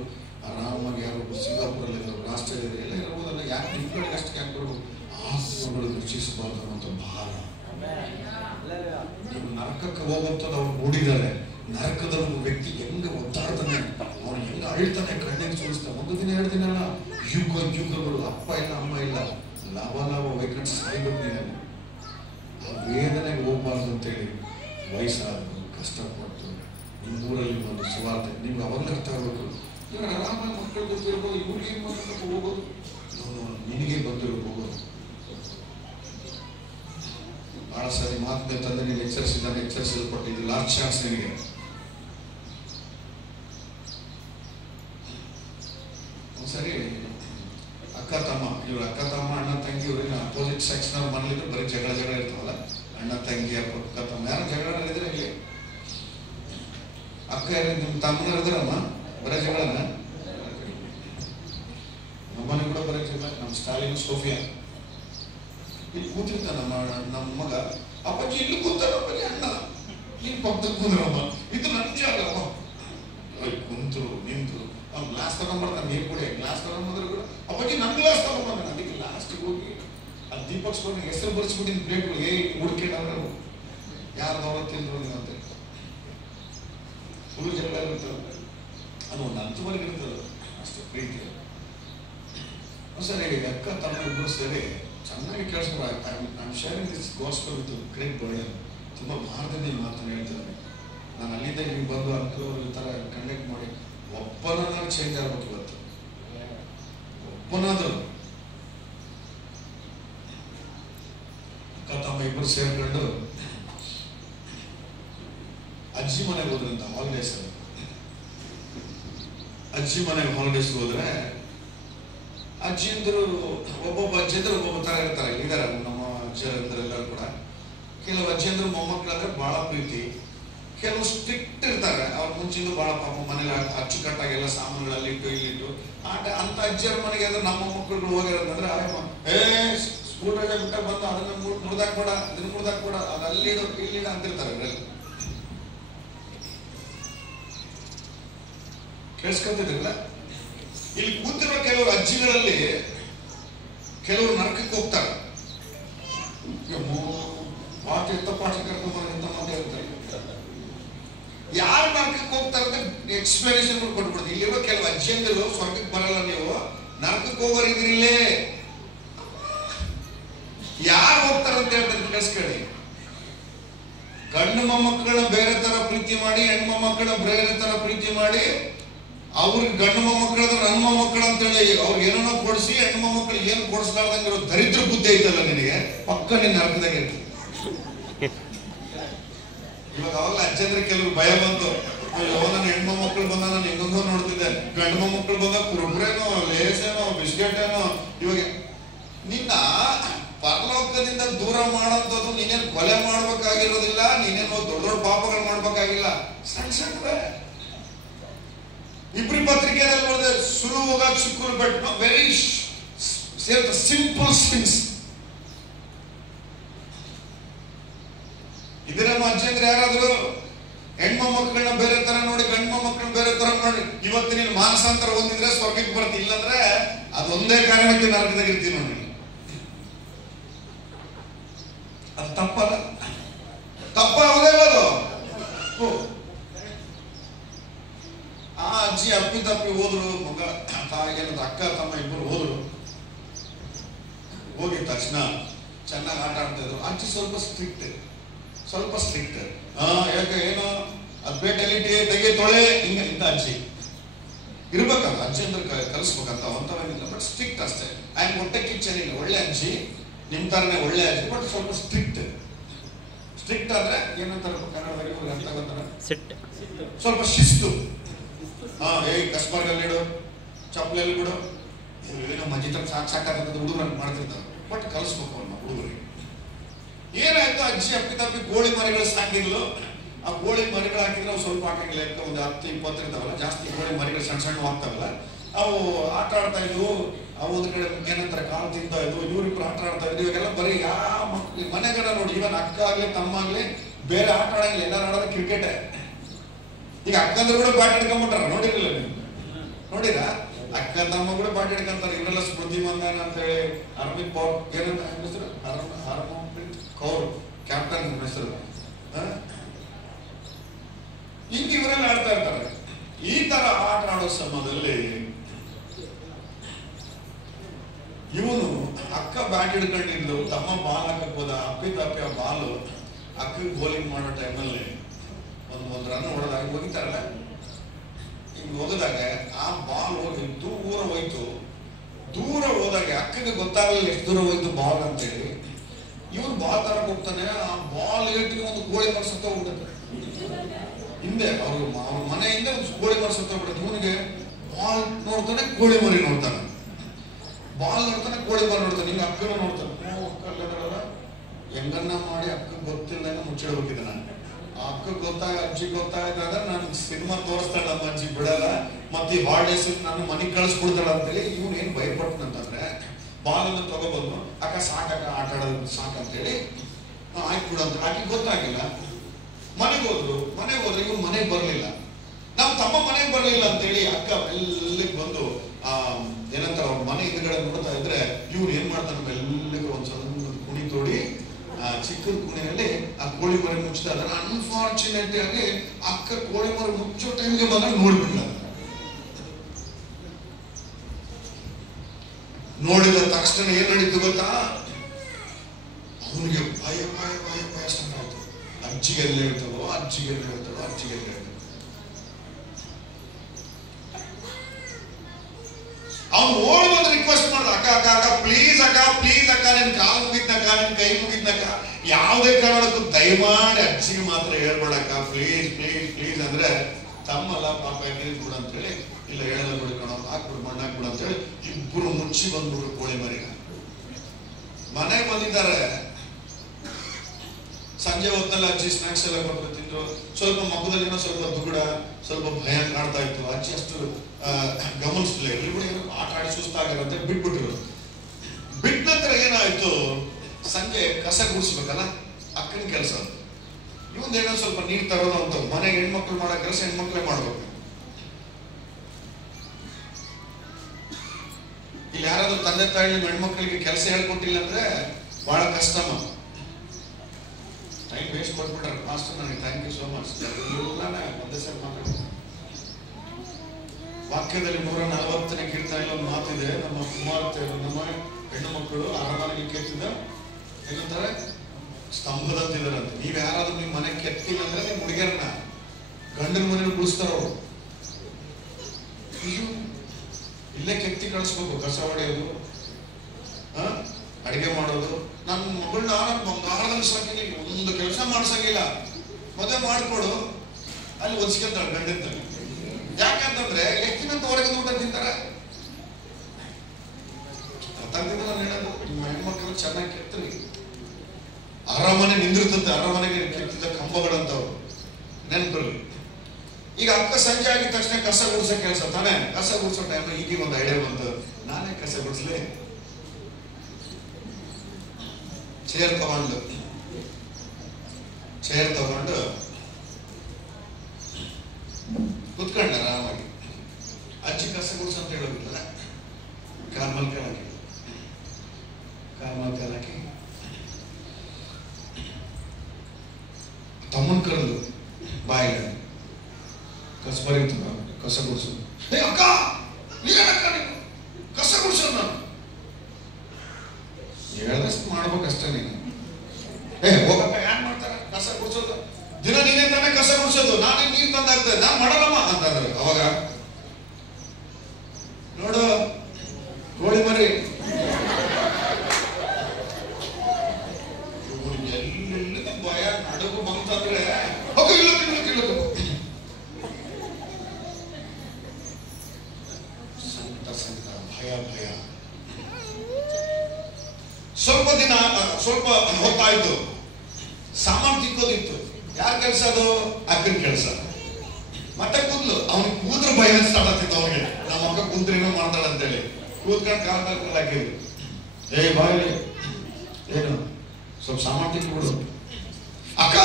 ಆರಾಮಾಗಿ ಯಾರು ಸಿಂಗಾಪುರಲ್ಲಿ ಇದ್ದಾರೆ, ಆಸ್ಟ್ರೇಲಿಯಾ ಎಲ್ಲ ಇರ್ಬೋದಲ್ಲ, ಯಾಕೆ ನಿಮ್ಗಳಿಗೆ ಅಷ್ಟು ಯಾಕೆ ಬರ್ಬೋದು? ಆತ್ಮಗಳು ರಕ್ಷಿಸಬಾರ್ದು ಅನ್ನೋಂಥ ಭಾರ. ನೀವು ನರಕಕ್ಕೆ ಹೋಗುವಂಥದ್ದು ಅವ್ರು ನೋಡಿದ್ದಾರೆ. ನರಕದ ವ್ಯಕ್ತಿ ಹೆಂಗೆ ಒದ್ದಾಡ್ತಾನೆ, ಅವ್ನು ಹೆಂಗೆ ಅಳ್ತಾನೆ, ಕಣ್ಣಿಗೆ ಸುರಿಸ್ತಾನೆ. 1 ದಿನ 2 ದಿನ ಅಲ್ಲ, ಯುಗಗಳು. ಅಪ್ಪ ಇಲ್ಲ, ಅಮ್ಮ ಇಲ್ಲ, ಲಾಭ ವೈಕಂಠ ಸಾಯಿಬಿಡ್ತೀನಿ. ವಯಸ್ಸಾದ್ರು ಕಷ್ಟಪಟ್ಟು ನಿಮ್ಮೂರಲ್ಲಿ ಒಂದು ಸುವಾರ್ತೆ ನಿಮ್ಗೆ ಅವಾಗಲೇ ಅರ್ಥ ಆಗಬೇಕು. ಇವಾಗ ಆರಾಮಾಗಿ ಮಕ್ಕಳು ಗೊತ್ತಿರ್ಬೋದು, ಇವ್ರಿಗೆ ಏನು ಮಾತಾಡಕ್ಕೆ ಹೋಗೋದು, ನಿನಗೆ ಬಂದಿರ್ಬೋದು. ಬಹಳ ಸರಿ ಮಾತನ್ನ ತಂದೆ ನೀನು ಎಚ್ಚರಿಸಲ್ಪಟ್ಟು ಇದು ಲಾಸ್ಟ್ ಚಾನ್ಸ್ ನಿನಗೆ. ಒಂದ್ಸರಿ ಅಕ್ಕ ತಮ್ಮ ಅಣ್ಣ ತಂಗಿ ಇವ್ರಿಗೆ ಅಪೋಸಿಟ್ ಸೆಕ್ಸ್ ನವ್ರು ಮನೇಲಿದ್ರು ಬರೀ ಜಗಳ ಇರ್ತಾವಲ್ಲ, ಅಣ್ಣ ತಂಗಿ ಅಕ್ಕ ತಮ್ಮ ಯಾರು ಜಗಳ ಇದ್ರೆ ಇಲ್ಲಿ ಅಕ್ಕ ನಿಮ್ಮ ತಮ್ಮನ ಇರ್ತಾರಮ್ಮ ಬರೀ ಜಗಳನ. ನಮ್ಮನೆ ಕೂಡ ಬರೀ ಜಗಳ. ನಮ್ಮ ಸ್ಟಾಲಿನ್ ಸೋಫಿಯಾ ಇಲ್ಲಿ ಕೂತಿರ್ತ ನಮ್ಮ ಮಗ, ಅಪ್ಪಾಜಿ ಇಲ್ಲಿ ಕೂತಾರ, ಅಪ್ಪಾಜಿ ಅಣ್ಣ ನೀನ್ ಪಕ್ಕದಲ್ಲಿ ಕೂದ್ರಮ್ಮ, ಇದು ನನ್ನ ಜಾಗ ಅಮ್ಮ. ಕುಂತರು ನಿಂತರು, ಅವ್ನು ಗ್ಲಾಸ್ ತಗೊಂಡ್ಬರ್ತಾನೆ, ನೀರು ಕುಡಿಯ ಗ್ಲಾಸ್ ತಗೊಂಡ್ಬಂದ್ರೆ ಕೂಡ ಅಪ್ಪಾಜಿ ನನ್ನ ಗ್ಲಾಸ್ ತಗೊಂಡ್ಬಂದ. ಅದಕ್ಕೆ ಲಾಸ್ಟಿಗೆ ಹೋಗಿ ಅದು ದೀಪಕ್ ಸ್ವಾಮಿ ಹೆಸರು ಬರ್ಸ್ಬಿಟ್ಟಿನ ಪ್ಲೇಟ್ಗಳು ಹುಡುಕಿಟ್ಟವ್ರೆ ಯಾರ್ದವ್ರ ತಿಂದ್ರು ಅಂತ ಫುಲ್ ಜಗಳ ಇರ್ತದೆ. ಅದು ಒಂದು ಹಂತವರೆಗೆ ಇರ್ತದೆ ಅಷ್ಟು ಪ್ರೀತಿ. ಸರಿ ಅಕ್ಕ ತಮ್ಮ ಇಬ್ಬರು ಸೇರಿ ಚೆನ್ನಾಗಿ ಕೇಳಿಸ್ಕೊಂಡು ನಾನು sharing this gospel with great burden. ತುಂಬ ಭಾರತದಲ್ಲಿ ಮಾತನ್ನು ಹೇಳ್ತಾರೆ. ನಾನು ಅಲ್ಲಿಂದ ನೀವು ಬಂದು ಅಂಕಲ್ ಈ ಥರ ಕಂಡಕ್ಟ್ ಮಾಡಿ ಒಬ್ಬನಾದ್ರೂ ಚೇಂಜ್ ಆಗ್ಬೇಕು. ಇವತ್ತು ಒಬ್ಬನಾದ್ರು ಅಕ್ಕ ತಮ್ಮ ಇಬ್ಬರು ಸೇರ್ಕೊಂಡು ಅಜ್ಜಿ ಮನೆಗೆ ಹೋದ್ರಂತ ಹಾಲಿಡೇಸ್. ಅಜ್ಜಿ ಮನೆಗೆ ಹಾಲಿಡೇಸ್ ಹೋದ್ರೆ ಅಜ್ಜಿಂದ್ರು ಒಬ್ಬೊಬ್ಬ ಅಜ್ಜಿಂದ್ರು ಒಬ್ಬೊಬ್ಬ ತರ ಇರ್ತಾರೆ. ಇದಾರೆ ನಮ್ಮ ಅಜ್ಜಂದ್ರೆಲ್ಲರೂ ಕೂಡ. ಕೆಲವು ಅಜ್ಜಿಂದ್ರು ಮೊಮ್ಮಕ್ಕಳಂದ್ರೆ ಬಹಳ ಪ್ರೀತಿ, ಕೆಲವು ಸ್ಟ್ರಿಕ್ಟ್ ಇರ್ತಾರೆ. ಅವ್ರ ಮುಂಚಿಂದ ಬಹಳ ಪಾಪ ಮನೇಲಿ ಅಚ್ಚುಕಟ್ಟಾಗಿ ಎಲ್ಲ ಸಾಮಾನುಗಳಲ್ಲಿ ಇಟ್ಟು ಇಲ್ಲಿಟ್ಟು ಅಂತ ಅಜ್ಜಿಯರ ಮನೆಗೆ ಅಂದ್ರೆ ನಮ್ಮ ಮಕ್ಕಳುಗಳು ಹೋಗಿರೋದಂದ್ರೆ ಸ್ಕೂಲ್ ರಜೆ ಬಿಟ್ಟ ಬಂದು ಅದನ್ನ ಮುಡ್ದಾಕ್ಬೇಡ, ಇದನ್ನ ಮುಡ್ದಾಕ್ಬೇಡ, ಅದು ಅಲ್ಲಿಡು ಇಲ್ಲಿಡ ಅಂತಿರ್ತಾರೆ. ಇವರೆಲ್ಲ ಕೇಳಿಸ್ಕೊತಿದ್ರಲ್ಲ. ಇಲ್ಲಿ ಕೂತಿರೋ ಕೆಲವರು ಅಜ್ಜಿಗಳಲ್ಲಿ ಕೆಲವರು ನರಕಕ್ಕೆ ಹೋಗ್ತಾರೆ. ಪಾಠ ಕರ್ಕೊಂಡ್ ಮಂದಿ ಹೇಳ್ತಾರೆ. ಯಾರು ನರಕಕ್ಕೆ ಹೋಗ್ತಾರೆ ಅಂತ ಎಕ್ಸ್ಪ್ಲನೇಷನ್ ಕೊಟ್ಬಿಡ್ತೀವಿ. ಇಲ್ಲಿರೋ ಕೆಲವು ಅಜ್ಜಿಯಂದಿರು ಸ್ವರ್ಗಕ್ಕೆ ಬರಲ್ಲ, ನೀವು ನರಕಕ್ಕೆ ಹೋಗೋರಿದ್ರಿಲ್ಲೇ. ಯಾರು ಹೋಗ್ತಾರೆ ಅಂತ ಹೇಳ್ತಾರೆ ಕೇಳಿಸ್ಕೊಳ್ಳಿ. ಗಂಡು ಮೊಮ್ಮಕ್ಕಳ ಬೇರೆ ತರ ಪ್ರೀತಿ ಮಾಡಿ, ಹೆಣ್ಣು ಮೊಮ್ಮಕ್ಕಳ ಬೇರೆ ತರ ಪ್ರೀತಿ ಮಾಡಿ, ಅವ್ರಿಗೆ ಗಂಡು ಮೊಮ್ಮಕ್ಕಳಾದ್ರೆ ನನ್ನ ಮೊಮ್ಮಕ್ಕಳು ಅಂತೇಳಿ ಅವ್ರಿಗೆ ಏನೇನೋ ಕೊಡಿಸಿ ಹೆಣ್ಣು ಮೊಮ್ಮಕ್ಕಳಿಗೆ ಏನು ಕೊಡಿಸ್ಲಾರ್ದಂಗಿರೋ ದರಿದ್ರ ಬುದ್ಧಿ ಐತಲ್ಲ ನಿನಗೆ, ಪಕ್ಕ ನಿನ್ನ ನರಕದಾಗ ಇರ್ತೀವಿ. ಇವಾಗ ಅವಾಗಲೇ ಅಜ್ಜಂದ್ರೆ ಕೆಲವ್ರು ಭಯ ಬಂತು. ನನ್ನ ಹೆಣ್ಣು ಮೊಮ್ಮಕ್ಕಳು ಬಂದ ನಾನು ಹೆಂಗೋ ನೋಡ್ತಿದ್ದೆ, ಗಂಡು ಮೊಮ್ಮಕ್ಕಳು ಬಂದ ಕುರುಬುರೇನೋ ಲೇಸೇನೋ ಬಿಸ್ಕೆಟ್ ಏನೋ. ಇವಾಗ ನಿನ್ನ ಪರಲೋಕದಿಂದ ದೂರ ಮಾಡೋಂಥದ್ದು ನೀನೇನು ಕೊಲೆ ಮಾಡ್ಬೇಕಾಗಿರೋದಿಲ್ಲ, ನೀನೇನು ದೊಡ್ಡ ದೊಡ್ಡ ಪಾಪಗಳು ಮಾಡ್ಬೇಕಾಗಿಲ್ಲ. ಸಣ್ಣ ಸಣ್ಣವೇ ಇಬ್ರಿ ಪತ್ರಿಕೆಯಲ್ಲಿ ನೋಡಿದೆ, ಸುಲಭವಾಗ ಶುಕ್ರ ಬೆಟ್ ವೆರಿ ಸಿಂಪಲ್ ಸಿನ್ಸ್. ಇದರ ಅಜ್ಜಂದ್ರೆ ಯಾರಾದ್ರು ಹೆಣ್ಮ ಮಕ್ಕಳನ್ನ ಬೇರೆ ತರ ನೋಡಿ, ಗಂಡ ಮಕ್ಕಳನ್ನ ಬೇರೆ ತರ ನೋಡಿ, ಇವತ್ತು ನೀನು ಮಾನಸಾಂತರ ಹೊಂದಿದ್ರೆ ಸ್ವರ್ಗಕ್ಕೆ ಬರ್ತಿ, ಇಲ್ಲಂದ್ರೆ ಅದೊಂದೇ ಕಾರಣಕ್ಕೆ ನರಕದಾಗ ಇರ್ತೀನಿ ನೋಡಿ. ಅದು ತಪ್ಪಲ್ಲ, ತಪ್ಪಾಗೋದೇ ಅದು. ಆ ಅಜ್ಜಿ ಅಪ್ಪಿ ಹೋದ್ರು, ಮಗ ತಾಯಿಗೆ ಅಕ್ಕ ತಮ್ಮ ಇಬ್ಬರು ಹೋದ್ರು. ಹೋಗಿದ ತಕ್ಷಣ ಚೆನ್ನಾಗಿ ಆಟ ಆಡ್ತಾ ಇದ್ರು. ಅಜ್ಜಿ ಸ್ವಲ್ಪ ಸ್ಟ್ರಿಕ್ಟ್. ಯಾಕೆ ಏನೋ ಅದ್ ಬೇಟಲ್ಲಿ ತೆಗೆ ತೊಳೆ ಹಿಂಗ ಇಂತ ಅಜ್ಜಿ ಇರ್ಬೇಕಲ್ಲ. ಅಜ್ಜಿ ಅಂದ್ರೆ ಕಲಿಸ್ಬೇಕಂತ ಅಂತವೇನಿಲ್ಲ, ಬಟ್ ಸ್ಟ್ರಿಕ್ಟ್ ಅಷ್ಟೇ. ಆಯ್ತು ಹೊಟ್ಟೆ ಕಿಚ್ಚನಿಲ್ಲ, ಒಳ್ಳೆ ಅಜ್ಜಿ, ನಿಮ್ ತರನೇ ಒಳ್ಳೆ ಅಜ್ಜಿ, ಬಟ್ ಸ್ವಲ್ಪ ಸ್ಟ್ರಿಕ್ಟ್ ಅಂದ್ರೆ ಏನಂತಾರೆ ಕನ್ನಡದಲ್ಲಿ ಇವ್ರಿಗೆ ಅರ್ಥ ಗೊತ್ತಾರ, ಸ್ವಲ್ಪ ಶಿಸ್ತು. ಕಸ್ಬರ್ಗಲ್ಲಿ ಇಡು, ಚಪ್ಪಲೆಲ್ಲಿ ಬಿಡು, ಏನೋ ಮಜ್ಜಿ ತರ ಸಾಕಾಗಂತ ಹುಡುಗರು ಮಾಡ್ತಿರ್ತಾರೆ. ಬಟ್ ಕಲಿಸ್ಬೇಕು ಅವ್ರನ್ನ ಹುಡುಗರಿಗೆ. ಏನಾಯ್ತು, ಅಜ್ಜಿ ಅಪ್ಪಿ ಕೋಳಿ ಮರಿಗಳು ಸಾಕಿದ್ಲು. ಆ ಕೋಳಿ ಮರಿಗಳು ಹಾಕಿದ್ರೆ ಅವು ಸ್ವಲ್ಪ ಹಾಕಂಗಿಲ್ಲ, ಒಂದು 10-20 ಇರ್ತಾವಲ್ಲ, ಜಾಸ್ತಿ ಕೋಳಿ ಮರಿಗಳು ಸಣ್ಣ ಆಗ್ತಾವಲ್ಲ, ಅವು ಆಟ ಆಡ್ತಾ ಇದ್ವು. ಅವು ಒಂದ್ ಕಡೆ ಏನಂತಾರೆ ಕಾಳು ತಿಂತಾ ಇದ್ವು, ಇವ್ರಿಬ್ರು ಆಟ ಆಡ್ತಾ ಇದ್ವು. ಇವಾಗೆಲ್ಲ ಬರೀ ಯಾವ ಮಕ್ಳು ಮನೆಗಡೆ ನೋಡಿ, ಇವನ್ ಅಕ್ಕ ಆಗ್ಲಿ ತಮ್ಮ ಆಗ್ಲಿ ಬೇರೆ ಆಟ ಆಡಂಗಿಲ್ಲ, ಎಲ್ಲಾರು ಆಡೋದು ಕ್ರಿಕೆಟ್. ಈಗ ಅಕ್ಕಂದ್ರು ಕೂಡ ಬ್ಯಾಟ್ ಹಿಡ್ಕೊಂಡ್ಬಿಟ್ಟಾರ, ನೋಡಿರಲಿಲ್ಲ ನೀವು? ನೋಡಿರ ಅಕ್ಕ ತಮ್ಮ ಕೂಡ ಬ್ಯಾಟ್ ಹಿಡ್ಕೊಂತಾರೆ. ಇವರೆಲ್ಲ ಸ್ಮೃತಿ ಮಂದಾನ ಅಂತ ಹೇಳಿ, ಹರ್ಮೀತ್ ಕೌರ್ ಏನಂತ ಹೆಸರು, ಹರ್ಮನ್ಪ್ರೀತ್ ಕೌರ್ ಕ್ಯಾಪ್ಟನ್ ಹೆಸರು. ಹಿಂಗೆ ಇವರೆಲ್ಲ ಆಡ್ತಾ ಇರ್ತಾರೆ. ಈ ತರ ಆಟ ಆಡೋ ಸಮಯದಲ್ಲಿ ಇವನು ಅಕ್ಕ ಬ್ಯಾಟ್ ಹಿಡ್ಕೊಂಡಿದ್ದು, ತಮ್ಮ ಬಾಲ್ ಹಾಕಕ್ ಹೋದ, ಅಪ್ಪಿ ಆ ಬಾಲು ಅಕ್ಕ ಗೋಲಿಂಗ್ ಮಾಡೋ ಟೈಮಲ್ಲಿ ಒಂದು ರನ್ ಹೊಡೆದಾಗ ಹೋಗಿತಾರಲ್ಲ, ಹಿಂಗೆ ಹೋಗದಾಗ ಆ ಬಾಲ್ ಹೋಗಿ ದೂರ ಹೋಯ್ತು. ದೂರ ಹೋದಾಗ ಅಕ್ಕಗೆ ಗೊತ್ತಾಗಲಿಲ್ಲ ಎಷ್ಟು ದೂರ ಹೋಯ್ತು ಬಾಲ್ ಅಂತೇಳಿ. ಇವ್ರು ಬಾಲ್ ತರಕ್ ಹೋಗ್ತಾನೆ, ಆ ಬಾಲ್ ಏಟಿಗೆ ಒಂದು ಗೋಳಿ ಮರ ಸತ್ತ ಹೋಗ್ಬಿಡುತ್ತೆ ಹಿಂದೆ. ಅವ್ರ ಮನೆಯಿಂದ ಒಂದು ಗೋಳಿ ಮರ ಸತ್ತ ಹೋಗ್ಬಿಡುತ್ತೆ. ಇವನಿಗೆ ಬಾಲ್ ನೋಡ್ತಾನೆ, ಕೋಳಿ ಮರಿ ನೋಡ್ತಾನೆ, ಬಾಲ್ ನೋಡ್ತಾನೆ, ಕೋಳಿ ಮರಿ ನೋಡ್ತಾನೆ. ಹಿಂಗೆ ಅಕ್ಕನ ನೋಡ್ತಾನೆ. ಅಕ್ಕಲ್ಲ ಹೆಂಗನ್ನ ಮಾಡಿ ಅಕ್ಕ ಗೊತ್ತಿಲ್ಲದಂಗ ಮುಚ್ಚಿಡ್ಬೇಕಿದೆ. ನಾನು ಆ ಅಕ್ಕ ಅಜ್ಜಿ ಗೊತ್ತಾಯ್ತಾಗ ನಾನು ಸಿನಿಮಾ ತೋರಿಸ್ತಾಳ ನಮ್ಮ ಅಜ್ಜಿ ಬಿಡಲ್ಲ, ಮತ್ತೆ ಈ ಹಾಲಿಡೇಸ್ ನಾನು ಮನೆಗೆ ಕಳಿಸ್ಬಿಡ್ತಾಳ ಅಂತೇಳಿ ಇವ್ನು ಏನ್ ಭಯಪಟ್ಟನಂತಂದ್ರೆ ಬಾಲನ್ನು ತಗೊಬಂದು ಅಕ್ಕ ಸಾಕಕ್ಕ ಆಟ ಆಡೋದು ಸಾಕಂತೇಳಿ ಆಯ್ತು ಬಿಡು ಅಂತ. ಆಕೆ ಗೊತ್ತಾಗಿಲ್ಲ. ಮನೆಗೆ ಹೋದ್ರು ಇವ್ರು ಮನೆಗೆ ಬರ್ಲಿಲ್ಲ. ನಮ್ಮ ತಮ್ಮ ಮನೆಗೆ ಬರ್ಲಿಲ್ಲ ಅಂತೇಳಿ ಅಕ್ಕ ಮೆಲ್ಲಿಗೆ ಬಂದು ಏನಂತ ಅವ್ರ ಮನೆ ಹಿಂದ್ಗಡೆ ನೋಡ್ತಾ ಇದ್ರೆ ಇವ್ರು ಏನ್ ಮಾಡ್ತಾನೆ, ಮೆಲ್ಲಿಗೆ ಒಂದ್ ಸಣ್ಣ ಕುಣಿ ತೋಡಿ ಚಿಕ್ಕದ ಕುಣಿಯಲ್ಲಿ ಆ ಕೋಳಿ ಮರಿ ಮುಚ್ತಾ ಇದ್ದಾನೆ. ಅನ್ಫಾರ್ಚುನೇಟ್ ಆಗಿ ಅಕ್ಕ ಕೋಳಿ ಮರಿ ಮುಚ್ಚೋ ಟೈಮ್ಗೆ ಬಂದಾಗ ನೋಡ್ಬಿಟ್ಲ. ನೋಡಿದ ತಕ್ಷಣ ಏನ್ ನಡೀತು ಗೊತ್ತಾ, ಅವನಿಗೆ ಭಯ ಭಯ ಭಯ ಭಯ ಸ್ಟಾರ್ಟ್ ಆಯ್ತು. ಅಜ್ಜಿಗೆಲ್ಲ ಹೇಳ್ತಾವೋ ಅವ್ನು ಓಡ್ ಬಂದು ರಿಕ್ವೆಸ್ಟ್ ಮಾಡ್ದ, ಅಕ್ಕ ಅಕ್ಕ ಅಕ್ಕ ಪ್ಲೀಸ್ ಅಕ್ಕ ನಿನ್ ಕಾಲು ಮುಗಿದ್ನಕ್ಕ, ನಿನ್ ಕೈ ಮುಗಿದ್ನಕ್ಕ, ಯಾವುದೇ ಕಾರಣಕ್ಕೂ ದಯಮಾಡಿ ಅಜ್ಜಿಗೆ ಮಾತ್ರ ಹೇಳ್ಬೇಡಕ್ಕ, ಪ್ಲೀಸ್ ಅಂದ್ರೆ ತಮ್ಮಲ್ಲ ಪಾಪ ನೀರು ಕೂಡ ಅಂತೇಳಿ, ಇಲ್ಲ ಹೇಳಲ್ಲ ಬಿಡ್ಕೊಣ, ಹಾಕ್ಬಿಡು ಮಣ್ಣು ಹಾಕ್ಬಿಡು ಅಂತೇಳಿ ಇಬ್ಬರು ಮುಚ್ಚಿ ಬಂದ್ಬಿಟ್ರು ಕೋಳಿ ಮರಿನ. ಮನೆಗೆ ಬಂದಿದ್ದಾರೆ. ಸಂಜೆ ಹೊತ್ತಲ್ಲಿ ಅಜ್ಜಿ ಸ್ನಾಕ್ಸ್ ಎಲ್ಲ ಕೊಟ್ಟು ತಿಂದ್ರು. ಸ್ವಲ್ಪ ಮಗುದಲ್ಲಿ ಏನೋ ಸ್ವಲ್ಪ ದುಗುಡ, ಸ್ವಲ್ಪ ಭಯ ಕಾಡ್ತಾ ಇತ್ತು. ಅಜ್ಜಿ ಅಷ್ಟು ಗಮನಿಸ್ಲಿಲ್ಲ. ಎಲ್ರಿಗೂ ಆಟ ಆಡಿ ಸುಸ್ತಾಗಿರಂತೆ ಬಿಟ್ಬಿಟ್ರು. ಬಿಟ್ಟ ನಂತರ ಏನಾಯ್ತು, ಸಂಜೆ ಕಸ ಗುಡಿಸ್ಬೇಕಲ್ಲ, ಅಕ್ಕನ ಕೆಲಸ. ಇವಂದೇನೋ ಸ್ವಲ್ಪ ನೀರು ತರೋದು ಅಂತ. ಮನೆಗೆ ಹೆಣ್ಮಕ್ಳು ಮಾಡೋ ಕೆಲಸ ಹೆಣ್ಮಕ್ಳೇ ಮಾಡ್ಬೇಕು. ಇಲ್ಲಿ ಯಾರಾದ್ರೂ ತಂದೆ ತಾಯಿ ಹೆಣ್ಮಕ್ಳಿಗೆ ಕೆಲಸ ಹೇಳ್ಕೊಟ್ಟಿಲ್ಲ ಅಂದ್ರೆ ಬಹಳ ಕಷ್ಟಮ. ಟೈಮ್ ವೇಸ್ಟ್ ಕೊಟ್ಬಿಟ್ರೆ ಮಾಸ್ಟರ್, ನನಗೆ ಥ್ಯಾಂಕ್ ಯು ಸೋ ಮಚ್. ಎಲ್ಲಾನೇ ಒಂದೇ ಸರಿ ಮಾತಾಡ್ತೀನಿ. ವಾಕ್ಯದಲ್ಲಿ 140ನೇ ಕೀರ್ತನೆಯಲ್ಲಿ ಒಂದು ಮಾತಿದೆ, ನಮ್ಮ ಕುಮಾರತೆಯರು, ನಮ್ಮ ಹೆಣ್ಣು ಮಕ್ಕಳು ಅರಮನೆಗೆ ಕೆತ್ತಿದ ಏನಂತಾರೆ ಸ್ತಂಭದಂತಿದಾರಂತೆ. ನೀವ್ ಯಾರಾದ್ರೂ ನಿಮ್ ಮನೆ ಕೆತ್ತಿಲ್ಲ ಅಂದ್ರೆ ನಿಮ್ ಹುಡುಗಿಯರನ್ನ ಗಂಡನ ಮನೇಲಿ ಕುಳಿಸ್ತಾರ ಅವರು. ಇಲ್ಲೇ ಕೆತ್ತಿ ಕಳಿಸ್ಬೇಕು. ಕಸ ಹೊಡೆಯೋದು, ಅಡಿಗೆ ಮಾಡೋದು. ನನ್ನ ಮಗಳನ್ನ ಸಾಕಿಲ್ಲ, ಒಂದು ಕೆಲಸ ಮಾಡ್ಸಂಗಿಲ್ಲ. ಮದುವೆ ಮಾಡ್ಕೊಡು, ಅಲ್ಲಿ ಒನ್ಸ್ಕೊಂತಾಳೆ ಗಂಡಂತಲ್ಲಿ. ಯಾಕಂತಂದ್ರೆ ಎತ್ತಿನಂತ ಹೊರಗೆ ಊಟ ತಿಂತಾರೆ. ನಾನು ಹೇಳೋದು, ನಿಮ್ಮ ಹೆಣ್ಮಕ್ಳು ಚೆನ್ನಾಗಿ ಕೆತ್ತರಿ. ಅರಮನೆ ನಿಂದಿರ್ತಂತೆ, ಅರಮನೆಗೆ ಕೆತ್ತಿದ ಕಂಬಗಳಂತವ್ರು ನೆನಪಲ್ಲಿ. ಈಗ ಅಕ್ಕ ಸಂಜೆ ಆಗಿದ ತಕ್ಷಣ ಕಸ ಗುಡಿಸೋ ಕೆಲಸ ತಾನೆ. ಕಸ ಗುಡಿಸೋ ಟೈಮ್ ಈಗ ಒಂದು ಐಡಿಯಾ ಬಂತು, ನಾನೇ ಕಸ ಗುಡಿಸ್ಲಿ. ಚೇರ್ ತಗೊಂಡು ಕುತ್ಕೊಂಡ ಆರಾಮಾಗಿ. ಅಜ್ಜಿ ಕಸ ಗುಡಿಸ ಅಂತ ಹೇಳೋದಿಲ್ಲ, ಕಾರ್ಮಲ್ ಕಾಲಕ್ಕೆ ತಮ್ಮನ್ ಕರೆದು ಬಾಯಿಗೆ ಕಸ ಬರೀತ ಕಸ ಗುಡಿಸೋದು. ಅಕ್ಕ ನೀನಕ್ಕ ನೀನು ಕಸ ಗುಡಿಸೋದು. ನಾನು ಹೇಳ್ದಷ್ಟು ಮಾಡ್ಬೇಕಷ್ಟೇ. ನೀನು ಹೋಗಕ್ಕ ಯಾರು ಮಾಡ್ತಾರ ಕಸ ಗುಡಿಸೋದು? ದಿನ ನೀನೇ ತಾನೇ ಕಸ ಗುಡಿಸೋದು, ನಾನೇ ನೀರು ತಂದಾಗ್ತದೆ, ನಾನ್ ಮಾಡಲ್ಲಮ್ಮ ಅಂತಂದ್ರೆ ಅವಾಗ ನೋಡು ಕೋಳಿ ಮರಿ ಎಲ್ಲೆಲ್ಲ ಭಯ ನಡುಗು ಬಂತಂದ್ರೆ ಸಂಕಟ ಭಯ. ಸ್ವಲ್ಪ ಹೊತ್ತಾಯ್ತು, ಸಾಮಾನು ತಿಕ್ಕೋದಿತ್ತು. ಯಾರ ಕೆಲಸ ಅದು? ಅಕ್ಕನ ಕೆಲಸ. ಮತ್ತೆ ಕೂದ್ಲು, ಅವ್ನಿಗೆ ಕೂದ್ರೆ ಭಯ ಸ್ಟಾರ್ಟ್ ಆಗ್ತಿತ್ತು. ಅವ್ನಿಗೆ ನಮ್ಮ ಅಕ್ಕ ಕೂತ್ರೇನೋ ಮಾಡ್ತಾಳ ಅಂತೇಳಿ ಕೂತ್ಕೊಂಡು ಕಾಲ್ ಹಾಕಿದ್ರು. ಬಾಯಿ ಏನು ಸ್ವಲ್ಪ ಸಾಮಾನು ತಿಕ್ಬಿಡು. ಅಕ್ಕ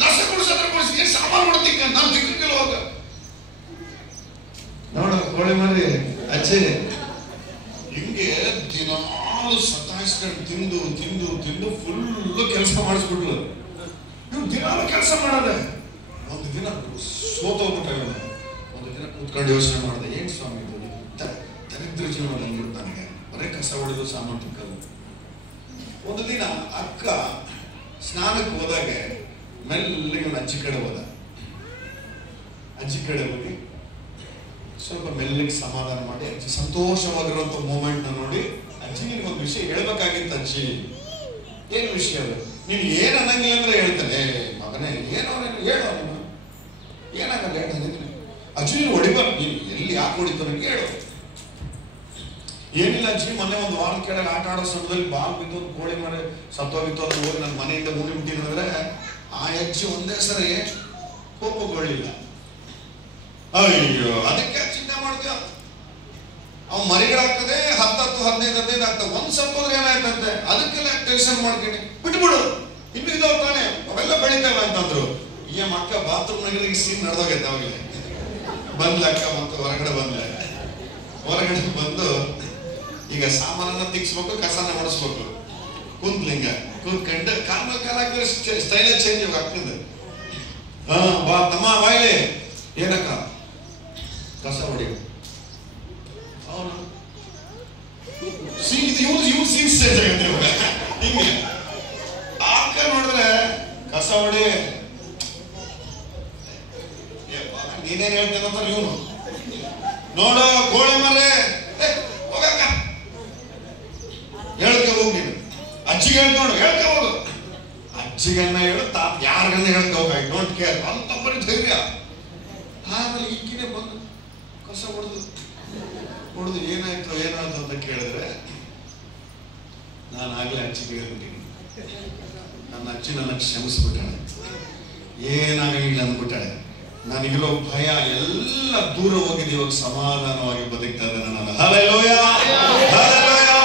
ಕಸ ಗುಡಿಸೋದ್ರ ಗುಡಿಸಿ ಏನ್ ಸಾಮಾನು ಮಾಡ್ತಿಕ್ಕ, ನಾನು ತಿಕ್ಕಕ್ಕಿಲ್ಲ. ಹೋಗ ನೋಡು ಕೋಳಿ ಮರಿ ಅಚ್ಚಿ ಹಿಂಗೆ ದಿನಾಲು ಸತಾಯಿಸ್ಕೊಂಡು ತಿಂದು ಫುಲ್ ಕೆಲಸ ಮಾಡಿಸ್ಬಿಡ್ಲು. ಇವ್ರು ದಿನಾಲು ಕೆಲಸ ಮಾಡೋದೆ. ಒಂದು ದಿನ ಸೋತೋಗ್ಬಿಟ್ಟ. ಒಂದು ದಿನ ಕೂತ್ಕೊಂಡು ಯೋಚನೆ ಮಾಡಿದೆ, ಏನ್ ಸ್ವಾಮಿ ಇದು ದರಿದ್ರ ಜೀವನ ಬಂದ್ಬಿಟ್ಟು ನನಗೆ ಬರೀ ಕಸ ಹೊಡೆದು ಸಾಮಾನು ತಿಕ್ಕಲು. ಒಂದು ದಿನ ಅಕ್ಕ ಸ್ನಾನಕ್ಕೆ ಹೋದಾಗ ಮೆಲ್ಲಗೆ ಒಂದು ಅಜ್ಜಿ ಕಡೆ ಹೋದ. ಅಜ್ಜಿ ಕಡೆ ಹೋಗಿ ಸ್ವಲ್ಪ ಮೆಲ್ಲಗೆ ಸಮಾಧಾನ ಮಾಡಿ, ಅಜ್ಜಿ ಸಂತೋಷವಾಗಿರುವಂತ ಮೂಮೆಂಟ್ ನೋಡಿ, ಅಜ್ಜಿ ನಿನ್ಗೊಂದು ವಿಷಯ ಹೇಳ್ಬೇಕಾಗಿತ್ತು ಅಜ್ಜಿ. ಏನು ವಿಷಯ ಅದು? ನೀನು ಏನ್ ಅನ್ನಂಗಿಲ್ಲ ಅಂದ್ರೆ ಹೇಳ್ತಾನೆ, ಮಗನೇ ಏನೋ ಹೇಳೋ, ನೀನು ಏನಾಗಲ್ಲ ಹೇಳಿದ್ದೀನಿ. ಅಜ್ಜಿ ನೀನು ಹೊಡಿಬಾರ್ದು, ನೀನು ಎಲ್ಲಿ ಯಾಕೆ ಹೊಡಿತು ನನಗೆ ಹೇಳು. ಏನಿಲ್ಲ ಅಜ್ಜಿ, ಮೊನ್ನೆ ಒಂದು ವಾರದ ಕೆಳಗೆ ಆಟ ಆಡೋ ಸಮಯದಲ್ಲಿ ಬಾಲ್ ಬಿದ್ದು ಒಂದು ಕೋಳಿ ಮನೆ ಸತ್ತೋಗಿತ್ತು, ಅದು ಹೋಗಿ ನನ್ನ ಮನೆಯಿಂದ ಉಣಿ ಬಿಟ್ಟಿದ್ರೆ ಆ ಅಜ್ಜಿ ಒಂದೇ ಸರಿ ಕೋಪಗೊಳ್ಳಿಲ್ಲ. ಅಯ್ಯೋ ಅದಕ್ಕೆ ಚಿಂತೆ ಮಾಡ್ತೀಯ, ಅವ್ ಮರಿಗಳಾಗ್ತದೆ 10-15 ಆಗ್ತದೆ, ಒಂದ್ ಸತ್ತೋದ್ರೆ ಏನಾಯ್ತಂತೆ, ಅದಕ್ಕೆಲ್ಲ ಟೆನ್ಷನ್ ಮಾಡ್ತೀನಿ, ಬಿಟ್ಬಿಡು, ಇನ್ನು ಇದಾವ್ ತಾನೆ ಅವೆಲ್ಲ ಬೆಳಿತೇವೆ ಅಂತಂದ್ರು. ಈ ಅಕ್ಕ ಬಾತ್ರೂಮ್ನಾಗ ಸೀನ್ ನಡೆದೋಗೈತೆ. ಅವಾಗಲೇ ಬಂದ್ಲ ಅಕ್ಕ, ಮತ್ತೆ ಹೊರಗಡೆ ಬಂದು ಈಗ ಸಾಮಾನನ್ನ ತಿಕ್ಸ್ಬೇಕು, ಕಸನ ಹೊಡಿಸ್ಬೇಕು, ಕುಂತ್ಲಿಂಗ ಕೂತ್ಕೊಂಡು ಕಾಲ್ ಕಾಲ ಹಾಕಿದ್ರೆ ಸ್ಟೈಲ್ ಚೇಂಜ್ ಆಗ್ತದೆ. ಬಾ ತಮ್ಮ ಬಾಯ್ಲಿ, ಏನಕ್ಕ ಕಸ ಹೊಡಿ. ಅವನು ಹಿಂಗೆ ಆಕ ನೋಡಿದ್ರೆ ಕಸ ಹೊಡಿ, ನೀನೇನ್ ಹೇಳ್ತೇನೆ ಅಂತ ಇವನು ನೋಡು ಕೋಳಿ ಮರ್ರೆ ಹೋಗಕ್ಕ, ಹೇಳ್ಕೆ ಹೋಗಿ ನೀನು ಅಜ್ಜಿಗೆ ಹೇಳ್ಕೊಂಡು ಹೇಳ್ಕೆ ಹೋಗು. ಅಜ್ಜಿಗನ್ನ ಹೇಳು, ಯಾರಿಗನ್ನ ಹೇಳ್ಕೆ ಹೋಗ, ಐ ಡೋಂಟ್ ಕೇರ್ ಅಂತ ಬರೀ ಧೈರ್ಯ. ಆಮೇಲೆ ಈಗಿನೇ ಬಂದು ಕಸ ಹೊಡೆದು ಏನಾಯ್ತು ಅಂತ ಕೇಳಿದ್ರೆ, ನಾನು ಆಗ್ಲೇ ಅಜ್ಜಿಗೆ ಹೇಳ್ಬಿಟ್ಟಿನಿ, ನನ್ನ ಅಜ್ಜಿ ನನ್ನ ಕ್ಷಮಿಸ್ಬಿಟ್ಟಾಳೆ, ಏನಾಗಲಿಲ್ಲ ಅಂದ್ಬಿಟ್ಟಾಳೆ, ನನಗಿರೋ ಭಯ ಎಲ್ಲ ದೂರ ಹೋಗಿದೆ, ಇವಾಗ ಸಮಾಧಾನವಾಗಿ ಬದುಕ್ತಾ ಇದ್ದೇನೆ ನಾನು. Hallelujah, hallelujah.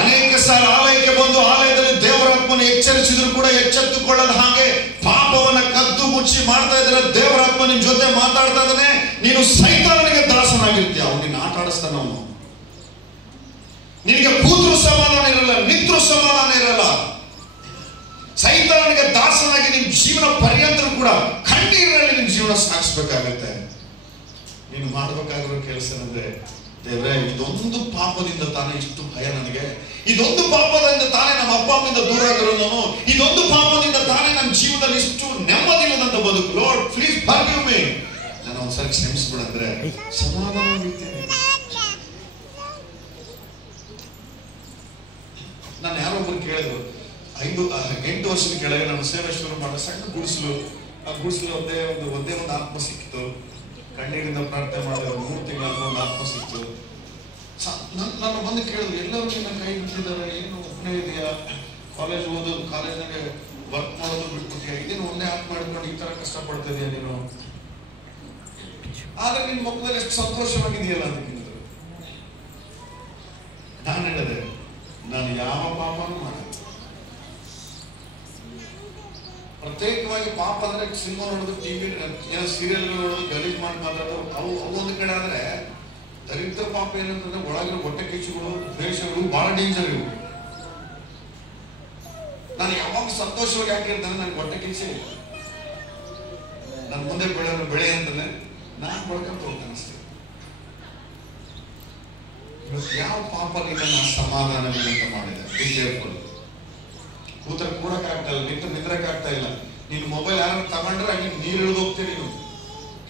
ಅನೇಕ ಸಾಲ ಆಲಯಕ್ಕೆ ಬಂದು ಆಲಯದಲ್ಲಿ ದೇವರಾತ್ಮನ ಎಚ್ಚರಿಸಿದ್ರು ಕೂಡ ಎಚ್ಚೆತ್ತುಕೊಳ್ಳದ ಹಾಗೆ ಪಾಪವನ್ನ ಕದ್ದು ಮುಚ್ಚಿ ಮಾಡ್ತಾ ಇದ್ರೆ ದೇವರಾತ್ಮ ನಿನ್ ಜೊತೆ ಮಾತಾಡ್ತಾ ಇದ್ದಾನೆ, ನೀನು ಸೈತಾನನಿಗೆ ದಾಸನಾಗಿರ್ತೀಯ. ಅವನು ನಿನ್ನ ಆಟ ಆಡಿಸ್ತಾನ, ಅವನು ನಿನಗೆ ಕೂತ್ರು ಸಮಾಧಾನ ಇರಲ್ಲ, ನಿಂತರು ಸಮಾಧಾನ ಇರಲ್ಲ. ಸೈತಾನನಿಗೆ ದಾಸನಾಗಿ ನಿನ್ ಜೀವನ ಪರ್ಯಂತ ಕೂಡ ಕಣ್ಣೀರಿನಲ್ಲಿ ನಿನ್ ಜೀವನ ಸಾಗಿಸ್ಬೇಕಾಗತ್ತೆ. ನೀನು ಮಾಡಬೇಕಾಗಿರೋ ಕೆಲಸ ಅಂದ್ರೆ, ದೇವ್ರೆ ಇದೊಂದು ಪಾಪದಿಂದ ತಾನೇ ಇಷ್ಟು ಭಯ ನನಗೆ, ಇದೊಂದು ಪಾಪದಿಂದ ತಾನೇ ನಮ್ಮ ಅಪ್ಪ ಅಮ್ಮಿಂದ ದೂರ ಆಗಿರೋ ನಾನು, ಇದೊಂದು ಪಾಪದಿಂದ ತಾನೇ ನನ್ನ ಜೀವನದಲ್ಲಿ ಇಷ್ಟು ನೆಮ್ಮದಿಲ್ಲದಂತ ಬದುಕು. Lord please forgive me. ನಾನು ಒಂದ್ಸರಿ ಕ್ಷಮಿಸ್ಬಿಡಂದ್ರೆ ಸಮಾಧಾನ ಇರ್ತೇನೆ. ನಾನು ಯಾರೊಬ್ಬರು ಕೇಳಿದ್ರು, 8 ವರ್ಷದ ಕೆಳಗೆ ನಾನು ಸೇವೆ ಶುರು ಮಾಡೋ ಸಣ್ಣ ಗುಡಿಸಲು, ಆ ಗುಡಿಸಲು ಒಂದೇ ಒಂದು ಆತ್ಮ ಸಿಕ್ಕಿತು. ಕಣ್ಣೀರಿಂದ ಪ್ರಾರ್ಥನೆ ಮಾಡಿದ 3 ತಿಂಗಳ ಒಂದು ಆತ್ಮ ಸಿಕ್ತು. ನನ್ನ ಬಂದು ಕೇಳಿದ್ರು, ಎಲ್ಲರೂ ನಿನ್ನ ಕೈ ಬಿಟ್ಟಿದ್ದಾರೆ, ಏನು ಒಬ್ಬನೇ ಇದೆಯಾ, ಕಾಲೇಜ್ ಓದೋದು, ಕಾಲೇಜ್ನಾಗೆ ವರ್ಕ್ ಮಾಡೋದು ಬಿಟ್ಬಿಟ್ಟಿಯಾ, ಇದೇನು ಒಂದೇ ಆತ್ಮ ಮಾಡ್ಕೊಂಡು ಈ ತರ ಕಷ್ಟಪಡ್ತಾ ಇದೆಯಾ ನೀನು, ಆದ್ರೆ ನಿನ್ ಮುಖದಲ್ಲಿ ಎಷ್ಟು ಸಂತೋಷವಾಗಿದೆಯಲ್ಲ ಅಂತ ಕೇಳಿದ್ರು. ನಾನು ಹೇಳಿದೆ, ನಾನು ಯಾವ ಪಾಪನೂ ಮಾಡಿದೆ. ಪ್ರತ್ಯೇಕವಾಗಿ ಪಾಪ ಅಂದ್ರೆ ಸಿನಿಮಾ ನೋಡೋದು, ಟಿವಿ ಏನೋ ಸೀರಿಯಲ್ ನೋಡೋದು, ಗಲೀಜ್ ಮಾಡಿ ಮಾತಾಡೋದು, ಅವು ಒಂದು ಕಡೆ ಆದ್ರೆ ದರಿದ್ರ ಪಾಪ ಏನಂತಂದ್ರೆ ಒಳಗಿರೋ ಹೊಟ್ಟೆ ಕಿಚ್ಚುಗಳು, ದ್ವೇಷಗಳು ಬಹಳ ಡೇಂಜರ್ ಇವು. ನಾನು ಯಾವಾಗ ಸಂತೋಷವಾಗಿ ಹಾಕಿರ್ತಾನೆ ನನಗೆ ಹೊಟ್ಟೆ ಕಿಚ್ಚೆ, ನನ್ನ ಮುಂದೆ ಬೆಳೆ ಅಂತಾನೆ ನಾನು ಬೆಳ್ಕೊಂತ ಹೋಗ್ತಾನೆ ಅಷ್ಟೇ. ಯಾವ ಪಾಪ ನಿನ್ನ ಸಮಾಧಾನ ಅಂತ ಮಾಡಿದೆ. ಕೂತರೆ ಕೂಡಕ್ಕಾಗ್ತಾ ಇಲ್ಲ, ನಿದ್ರಕ್ಕಾಗ್ತಾ ಇಲ್ಲ. ನೀನು ಮೊಬೈಲ್ ಯಾರು ತಗೊಂಡ್ರೆ ಹಂಗೆ ನೀರು ಇಳಿದು ಹೋಗ್ತೀರಿ. ನೀವು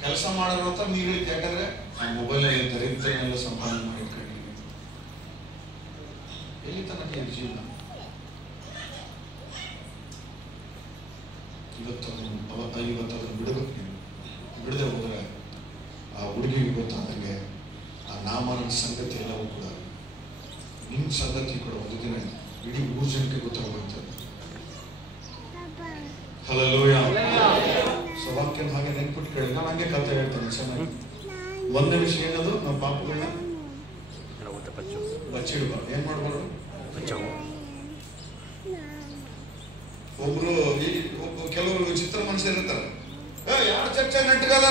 ಕೆಲಸ ಮಾಡೋದ್ರ ಹತ್ರ ನೀರು ಇಳಿತು, ಯಾಕಂದ್ರೆ ಆ ಮೊಬೈಲ್ ದರಿದ್ರನೆಲ್ಲ ಸಂಪಾದನೆ ಮಾಡಿಟ್ಕೊಂಡಿದ್ದೀನಿ. ಎಲ್ಲಿ ತನಕ ಜೀವನ? ಇವತ್ತು ಬಿಡಬೇಕು. ನೀನು ಬಿಡದೆ ಹೋದ್ರೆ ಆ ಹುಡುಗಿಗೆ ಗೊತ್ತಾದಂಗೆ ಆ ನಾಮನ ಸಂಗತಿ ಎಲ್ಲವೂ ಕೂಡ, ನಿನ್ನ ಸಂಗತಿ ಕೂಡ ಒಂದು ದಿನ ಇಡೀ 3 ಜನಕ್ಕೆ ಗೊತ್ತಾಗುತ್ತೆ. ಹಲ್ಲೆಲೂಯಾ. ಸೊ ವಾಕ್ಯನ ಹಾಗೆ ನೆನ್ಪಿಟ್ಟು ಕೇಳಿ, ನಾನು ಹಂಗೆ ಕಥೆ ಹೇಳ್ತಾನೆ ಚೆನ್ನಾಗಿ. ಒಂದೇ ವಿಷಯ ಏನದು, ನಮ್ಮ ಪಾಪಗಳನ್ನ ಬಚ್ಚಿಡ್ಬಾರ್ದು. ಏನ್ ಮಾಡ್ಬಾರ್ದು? ಕೆಲವರು ವಿಚಿತ್ರ ಮನುಷ್ಯರು ಇರ್ತಾರೆ, ಯಾರು ಚರ್ಚೆ ನೆಟ್ಟಗಲ್ಲ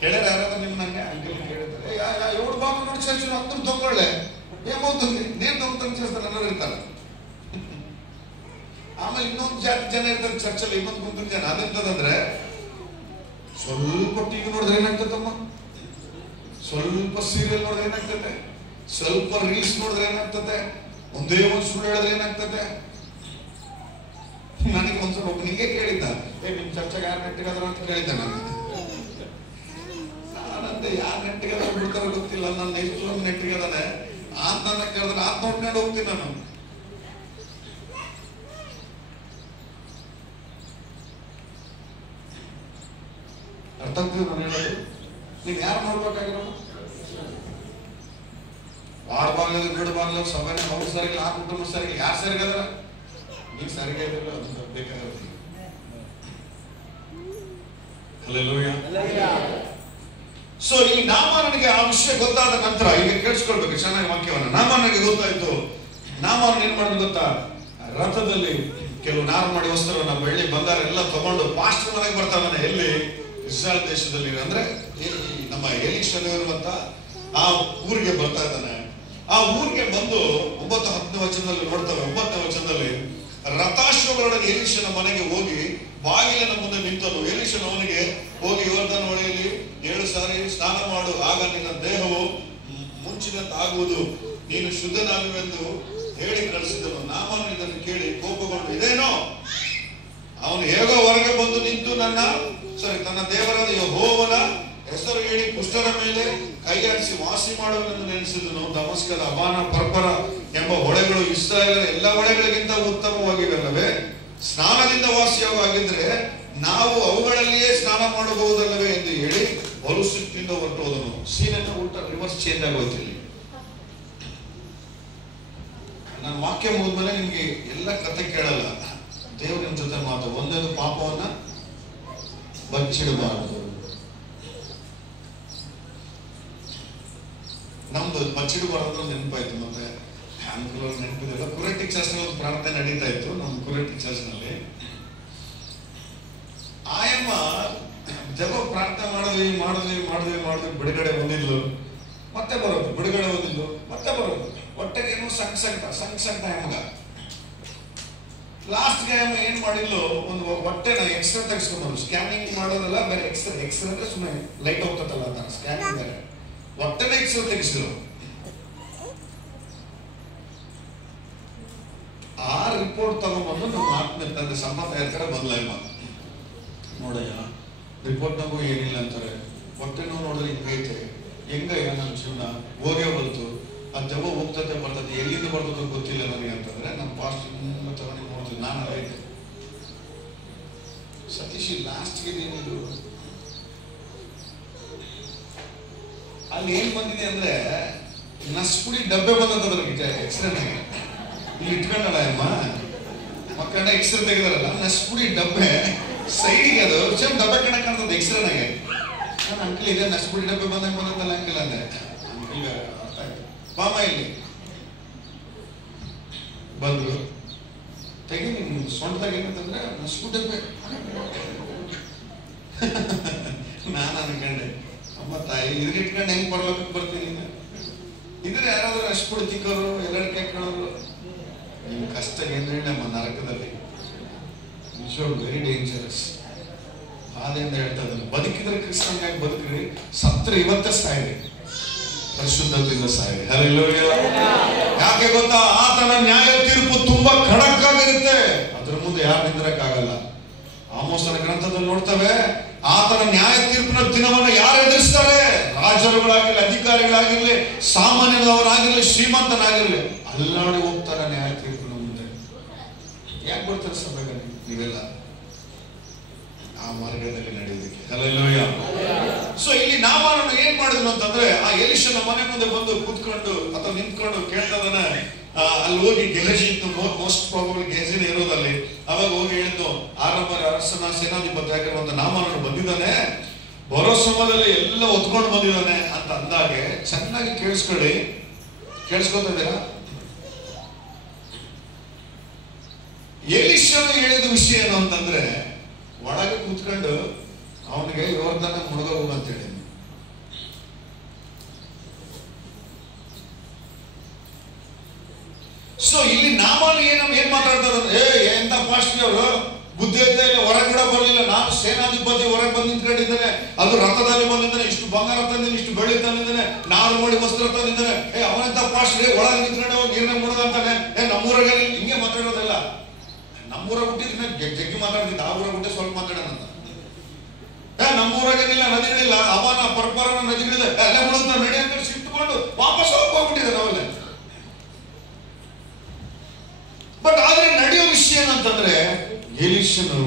ಕೇಳ್ಯಾರ, ಯಾರಾದ್ರೂ ನಿಮ್ ನಂಗೆ ಅಂಕಲ್ ಕೇಳಿರ್ತಾರೆ, ఎవడు బాబు ನೋಡಿ ಚರ್ಚೆ అందరూ దొంగళ్ళే, ఏమవుతుంది నేను దొంగతనం చేస్తాను అన్నారు ಇರ್ತಾರೆ. ಆಮೇಲೆ ಇನ್ನೊಂದು ಜಾತಿ ಜನ ಇರ್ತಾರೆ ಚರ್ಚಲ್ಲಿ, ಇನ್ನೊಂದು ಗುಂಪು ಜನ. ಅದೆಂತದಂದ್ರೆ, ಸ್ವಲ್ಪ ಟಿವಿ ನೋಡಿದ್ರೆ ಏನಾಗ್ತದಮ್ಮ, ಸ್ವಲ್ಪ ಸೀರಿಯಲ್ ನೋಡಿದ್ರೆ ಏನಾಗ್ತದೆ, ಸ್ವಲ್ಪ ರೀಲ್ಸ್ ನೋಡಿದ್ರೆ ಏನಾಗ್ತದೆ, ಒಂದೇ ಒಂದು ಸುಳ್ಳು ಹೇಳಿದ್ರೆ ಏನಾಗ್ತದೆ? ನನಗೆ ಒಂದ್ಸಲ ಒಬ್ಬನಿಗೆ ಕೇಳಿದ್ದ, ನಿಮ್ ಚರ್ಚೆಗೆ ಯಾರು ನೆಟ್ಟಿಗಾದ್ರು ಅಂತ ಕೇಳಿದ್ದ. ನಾನಂತೆ ಯಾರು ನೆಟ್ಟಿಗಾದ್ರು ಬಿಡ್ತಾರೋ ಗೊತ್ತಿಲ್ಲ, ನನ್ನ ಎಷ್ಟು ನೆಟ್ಟಿಗದಾನೆ ಅಂತ ನನ್ನ ಕೇಳಿದ್ರೆ ಆತ್ ನೋಡ್ಕೊಂಡು ಹೋಗ್ತೀನಿ ನಾನು. ಅರ್ಥ ಆಗ್ತದೆ ನಾನು ಹೇಳೋದು? ನೀವ್ ಯಾರು ನೋಡ್ಬೇಕಾಗಿರೋದು? ಆಡ್ಬಾಗ್ಲದ ಬಿಡಬಾಗ್ಲ ಸಭೆ ಅವ್ರು ಸರಿಗಿಲ್ಲ, ಆ ಕುಟುಂಬ ಸರಿಗಿಲ್ಲ, ಯಾರು ಸರಿಗದ್ರ? ನೀವು ಸರಿಗೆ ಇದ್ರಲ್ಲ, ಅದು ಬೇಕಾಗುತ್ತೆ. ಸೊ ಈ ನಾಮಾನನಿಗೆ ಆ ವಿಷಯ ಗೊತ್ತಾದ ನಂತರ, ಈಗ ಕೇಳಿಸ್ಕೊಳ್ಬೇಕು ಚೆನ್ನಾಗಿ ವಾಕ್ಯವನ್ನ. ನಾಮಾನನಿಗೆ ಗೊತ್ತಾಯ್ತು. ನಾಮಾನ ಏನ್ ಮಾಡಿದ್ ಗೊತ್ತಾ? ರಥದಲ್ಲಿ ಕೆಲವು ನಾರು ಮಾಡಿ ವಸ್ತ್ರವನ್ನ, ಬೆಳ್ಳಿ ಬಂಗಾರ ಎಲ್ಲ ತಗೊಂಡು ಪಾಸ್ಟರ್ ಮನೆಗೆ ಬರ್ತಾನೆ. ಎಲ್ಲಿ? ಇಸ್ರಾಯೇಲ್ ದೇಶದಲ್ಲಿ, ಅಂದ್ರೆ ನಮ್ಮ ಎಲೀಷನು ಇರುವಂತ ಆ ಊರಿಗೆ ಬರ್ತಾ ಇದ್ದಾನೆ. ಆ ಊರಿಗೆ ಬಂದು 9-10 ವಚನದಲ್ಲಿ ನೋಡ್ತವೆ. 9ನೇ ವಚನದಲ್ಲಿ ರಥಾಶ್ವಗಳೊಡನೆ ಎಲೀಷನ ಮನೆಗೆ ಹೋಗಿ ಬಾಗಿಲಿನ ಮುಂದೆ ನಿಂತನು. ಎಲೀಷನು ಅವನಿಗೆ, ಹೋಗಿ ಯೋರ್ದನ್ ಹೊಳೆಯಲ್ಲಿ 7 ಸಾರಿ ಸ್ನಾನ ಮಾಡು, ಆಗ ನಿನ್ನ ದೇಹವು ಮುಂಚಿನಂತೆ ಆಗುವುದು, ನೀನು ಶುದ್ಧನಾಗುವೆಂದು ಹೇಳಿ ಕಳಿಸಿದನು. ನಾಮನು ಇದನ್ನು ಕೇಳಿ ಕೋಪಗೊಂಡು, ಇದೇನೋ? ಅವನು ಹೇಗೋ ಹೊರಗೆ ಬಂದು ನಿಂತು ತನ್ನ ದೇವರಾದ ಯೆಹೋವನ ಹೆಸರು ಹೇಳಿ ಕುಷ್ಠರ ಮೇಲೆ ಕೈಯಾಡಿಸಿ ವಾಸಿ ಮಾಡುವೆಂದು ನೆನೆಸಿದನು. ದಮಸ್ಕದ ಅಬಾನ ಪರ್ಪರ ಎಂಬ ಹೊಳೆಗಳು ಇಸ್ರಾಯೇಲರ ಎಲ್ಲ ಹೊಳೆಗಳಿಗಿಂತ ಉತ್ತಮವಾಗಿವೆಲ್ಲವೇ? ಸ್ನಾನದಿಂದ ವಾಸಿಯಾಗಿದ್ರೆ ನಾವು ಅವುಗಳಲ್ಲಿಯೇ ಸ್ನಾನ ಮಾಡಬಹುದಲ್ಲವೇ ಎಂದು ಹೇಳಿ ಬಲು ಸಿಟ್ಟಿನಿಂದ ಹೊರಟು ಹೋದನು. ಸೀನನ್ನು ಊಟ ರಿವರ್ಸ್ ಚೇಂಜ್ ಆಗೋಯ್ತು. ಇಲ್ಲಿ ನನ್ನ ವಾಕ್ಯ ಮುಗಿದ್ಮೇಲೆ ನಿಮ್ಗೆ ಎಲ್ಲ ಕತೆ ಕೇಳಲ್ಲ. ದೇವ್ರ ನಿಮ್ ಜೊತೆ ಮಾತು. ಒಂದೇದು, ಪಾಪವನ್ನ ಬಚ್ಚಿಡಬಾರದು. ನಮ್ದು ಬಚ್ಚಿಡಬಾರದು ನೆನಪಾಯ್ತು. ಮತ್ತೆ ಅನುಕೂಲ ನೆನಪಿದೆಲ್ಲ. ಕುರೆಟಿಕ್ ಚರ್ಚ್ ಒಂದು ಪ್ರಾರ್ಥನೆ ನಡೀತಾ ಇತ್ತು ನಮ್ಮ ಕುರೆಟಿಕ್ ಚರ್ಚ್ ನಲ್ಲಿ. ಆಯಮ್ಮ ಜಗ ಪ್ರಾರ್ಥನೆ ಮಾಡಿದ್ವಿ ಬಿಡುಗಡೆ ಹೊಂದಿದ್ಲು, ಮತ್ತೆ ಬರೋದು, ಬಿಡುಗಡೆ ಹೊಂದಿದ್ಲು, ಮತ್ತೆ ಬರೋದು. ಹೊಟ್ಟೆಗೇನು ಸಂಕಟ ಹೆಮಗ. ಲಾಸ್ಟ್ ಅಮ್ಮ ಏನ್ ಮಾಡಿದ್ಲು, ಒಂದು ಹೊಟ್ಟೆನ ಎಕ್ಸ್ರೇ ತೆಗೆಸ್ಕೊಂಡ್ಬಂದು, ಸ್ಕ್ಯಾನಿಂಗ್ ಮಾಡೋದಲ್ಲ, ಬೇರೆ ಎಕ್ಸ್ರೇ ಅಂದ್ರೆ ಸುಮ್ಮನೆ ಲೈಟ್ ಹೋಗ್ತದಲ್ಲ ಅಂತ, ಸ್ಕ್ಯಾನಿಂಗ್ ಬೇರೆ. ಹೊಟ್ಟೆನ ಎಕ್ಸ್ರೇ ತೆಗೆಸಿದ್ರು. ಆ ರಿಪೋರ್ಟ್ ತಗೊಂಡ್ಬಂದು ನಮ್ಮ ಆತ್ಮೀಯ ತಂದೆ ಸಂಬಂಧ ಕಡೆ ಬಂದ್ಲಮ್ಮ. ನೋಡಯ್ಯ, ರಿಪೋರ್ಟ್ನಾಗೂ ಏನಿಲ್ಲ ಅಂತಾರೆ, ಹೊಟ್ಟೆ ನೋವು ನೋಡಿದ್ರೆ ಹಿಂಗೈತೆ, ಹೆಂಗಯ್ಯ ನನ್ನ ಜೀವನ ಹೋಗೇ ಬಂತು, ಆ ಜವ ಹೋಗ್ತದೆ ಬರ್ತದೆ, ಎಲ್ಲಿಂದ ಬರ್ತದೆ ಗೊತ್ತಿಲ್ಲ ನನಗೆ ಅಂತಂದ್ರೆ ನಮ್ಮ ಪಾಸ್ಟ್ ತಗೊಂಡು ನೋಡ್ತೀವಿ. ನಾನು ಅದೇ ಸತೀಶ್ ಲಾಸ್ಟ್ಗೆ ಏನಿದು ಅಲ್ಲಿ ಏನ್ ಬಂದಿದೆ ಅಂದ್ರೆ ನಸ್ಪುಡಿ ಡಬ್ಬೆ ಬಂದದ್ರಿಗೆ ಎಕ್ಸ್ರೇನಾಗೆ ಇಲ್ಲಿ ಇಟ್ಕೊಂಡಲ್ಲ ಅಮ್ಮ ಮಕ್ಕಳ ಎಕ್ಸ್ರೇ ತೆಗೆದಾರಲ್ಲ, ನಸ್ಪುಡಿ ಡಬ್ಬೆ ಸೈಡಿಗೆ ಅದು ಸೇಮ್ ಡಬ್ಬೆ ಕಣ ಕಾಣ್ತದೆ ಎಕ್ಸ್ರೇನಾಗೆ. ನಾನು ಅಂಕಲ್ ಇದೆ ನಸ್ಪುಡಿ ಡಬ್ಬೆ ಬಂದಂತಲ್ಲ ಅಂಕಲ್ ಅಂದೆ. ಅಂಕಲ್ ಅರ್ಥ ಆಯ್ತು, ಬಾಮ ಇಲ್ಲಿ ಬಂದ್ರು. ತೆಗಿ ನಿಮ್ ಸೊಂಟದಾಗ ಏನಂತಂದ್ರೆ ನಸ್ಪುಡಿ ಡಬ್ಬೆ. ನಾನು ಅನ್ಕೊಂಡೆ, ಅಮ್ಮ ತಾಯಿ ಇದ್ರಿಗೆ ಇಟ್ಕೊಂಡು ಹೆಂಗ್ ಬರ್ಲಕ್ಕೆ ಬರ್ತೀನಿ. ಇದ್ರೆ ಯಾರಾದ್ರೂ ನಸ್ಪುಡಿ ತಿಕ್ಕೋರು ಎಲ್ಲರೂ ಕೇಳ್ಕೊಳ್ಳೋರು. ನಿಮ್ ಕಷ್ಟ ಏನ್ರಿ ನಮ್ಮ ನರಕದಲ್ಲಿ ವೆರಿ ಡೇಂಜರಸ್. ಆದ್ರಿಂದ ಹೇಳ್ತಾ ಇದ್ದಾನೆ, ಬದುಕಿದ್ರೆ ಕ್ರಿಸ್ತನ್ಯಾಗಿ ಬದುಕ್ರಿ, ಸತ್ರ ಇವತ್ತೇ ಸಾಯಿರಿ, ಪರಿಶುದ್ಧತೆಯಿಂದ ಸಾಯಿರಿ. ಯಾಕೆ ಗೊತ್ತಾ? ಆತನ ನ್ಯಾಯ ತೀರ್ಪು ತುಂಬಾ ಖಡಕ್ ಆಗಿರುತ್ತೆ. ಅದ್ರ ಮುಂದೆ ಯಾರು ನಿಂದ್ರಕ್ಕಾಗಲ್ಲ. ಆಮೋಸನ ಗ್ರಂಥದಲ್ಲಿ ನೋಡ್ತೇವೆ, ಆತನ ನ್ಯಾಯ ತೀರ್ಪಿನ ದಿನವನ್ನು ಯಾರು ಎದುರಿಸ್ತಾರೆ? ರಾಜರುಗಳಾಗಿರ್ಲಿ, ಅಧಿಕಾರಿಗಳಾಗಿರ್ಲಿ, ಸಾಮಾನ್ಯದವರಾಗಿರ್ಲಿ, ಶ್ರೀಮಂತನಾಗಿರ್ಲಿ, ಅಲ್ಲಾಡಿ ಹೋಗ್ತಾರೆ ನ್ಯಾಯ ತೀರ್ಪಿನ ಮುಂದೆ. ಯಾಕೆ ಬರ್ತಾರೆ ಸಭೆಗೆ ನೀವೆಲ್ಲ? ಆ ಮಾರ್ಗದಲ್ಲಿ ನಡೆಯೋದಕ್ಕೆ. ಹಲ್ಲೆಲೂಯಾ. ಸೊ ಇಲ್ಲಿ ನಾಮಾನನು ಏನ್ ಮಾಡಿದ್ರು ಅಂತಂದ್ರೆ, ಆ ಎಲೀಷನ ಮನೆ ಮುಂದೆ ಬಂದು ಕೂತ್ಕೊಂಡು ಅಥವಾ ನಿಂತ್ಕೊಂಡು ಕೇಳ್ತಾ ಇದ್ದಾನೆ. ಅಲ್ಲಿ ಹೋಗಿ ಗೆಹಜಿ ಇತ್ತು, ಮೋಸ್ಟ್ ಪ್ರಾಬಬಲ್ ಗೆಹಜಿನ ಇರೋದಲ್ಲಿ. ಅವಾಗ ಹೋಗಿ ಹೇಳಿದ್ದು, ಆರಂಭ ಅರಸನ ಸೇನಾಧಿಪತಿ ಆಗಿರುವಂತ ನಾಮಾನನು ಬಂದಿದ್ದಾನೆ, ಬರೋ ಸಮಯದಲ್ಲಿ ಎಲ್ಲ ಒತ್ಕೊಂಡು ಬಂದಿದ್ದಾನೆ ಅಂತ ಅಂದಾಗೆ ಚೆನ್ನಾಗಿ ಕೇಳಿಸ್ಕೊಳ್ಳಿ. ಕೇಳಿಸ್ಕೊತಾ ಇದ್ದೀರಾ? ಎಲೀಷನು ಹೇಳಿದ ವಿಷಯ ಏನು ಅಂತಂದ್ರೆ, ಒಳಗೆ ಕೂತ್ಕೊಂಡು ಅವನಿಗೆ ಯೋರ್ದನ ಮುಳುಗ ಹೋಗು ಅಂತ ಹೇಳಿ. ಸೊ ಇಲ್ಲಿ ನಾಮಾನು ಏನ್ ಮಾತಾಡ್ತಾ ಇದ್ದಾರೆ? ಎಂತ ಪಾಸ್ಟ್ರಿ ಅವರು ಬುದ್ಧಿ ಐತೆ ಇಲ್ಲ, ಹೊರಗೆ ಕೂಡ ಬರಲಿಲ್ಲ. ನಾನು ಸೇನಾಧಿಪತಿ ಹೊರಗೆ ಬಂದು ನಿಂತ್ಕೊಂಡಿದ್ದೇನೆ, ಅದು ರಥದಲ್ಲಿ ಬಂದಿದ್ದಾನೆ, ಇಷ್ಟು ಬಂಗಾರ ತಂದಿದ್ದಾನೆ, ಇಷ್ಟು ಬೆಳ್ಳಿ ತಂದಿದ್ದಾನೆ, ನಾರು ಮಾಡಿ ವಸ್ತ್ರ ತಂದಿದ್ದಾನೆ. ಅವನಂತ ಪಾಶ್ರೀ ಒಳಗೆ ನಿಂತ್ಕೊಂಡೆ ನೀರ್ನ ಮುಳುಗಂತಾನೆ. ನಮ್ಮೂರಾಗ ಹಿಂಗೆ ಮಾತಾಡೋದಿಲ್ಲ. ನಮ್ಮೂರಾಗ ಹುಟ್ಟಿದ್ರೆ ಜಗ್ಗಿ ಮಾತಾಡ್ತಿದ್ದ, ಆ ಊರಾಗ ಹುಟ್ಟೆ ಸ್ವಲ್ಪ ಮಾತಾಡೋಣಂತ. ನಮ್ಮೂರಾಗೇನಿಲ್ಲ, ನದಿಗಳಿಲ್ಲ, ಅವನ ಪರಪರನ ನದಿಗಳಿದೆ, ಅಲ್ಲೇ ಮುಳುಗ್ತಾ ನಡಿ ಅಂತ ಸಿಟ್ಟುಕೊಂಡು ವಾಪಸ್ ಹೋಗ್ಬಿಟ್ಟಿದೆ ನಾವೆಲ್ಲ. ಬಟ್ ಆದ್ರೆ ನಡೆಯೋ ವಿಷಯ ಏನಂತಂದ್ರೆ, ಎಲೀಷನು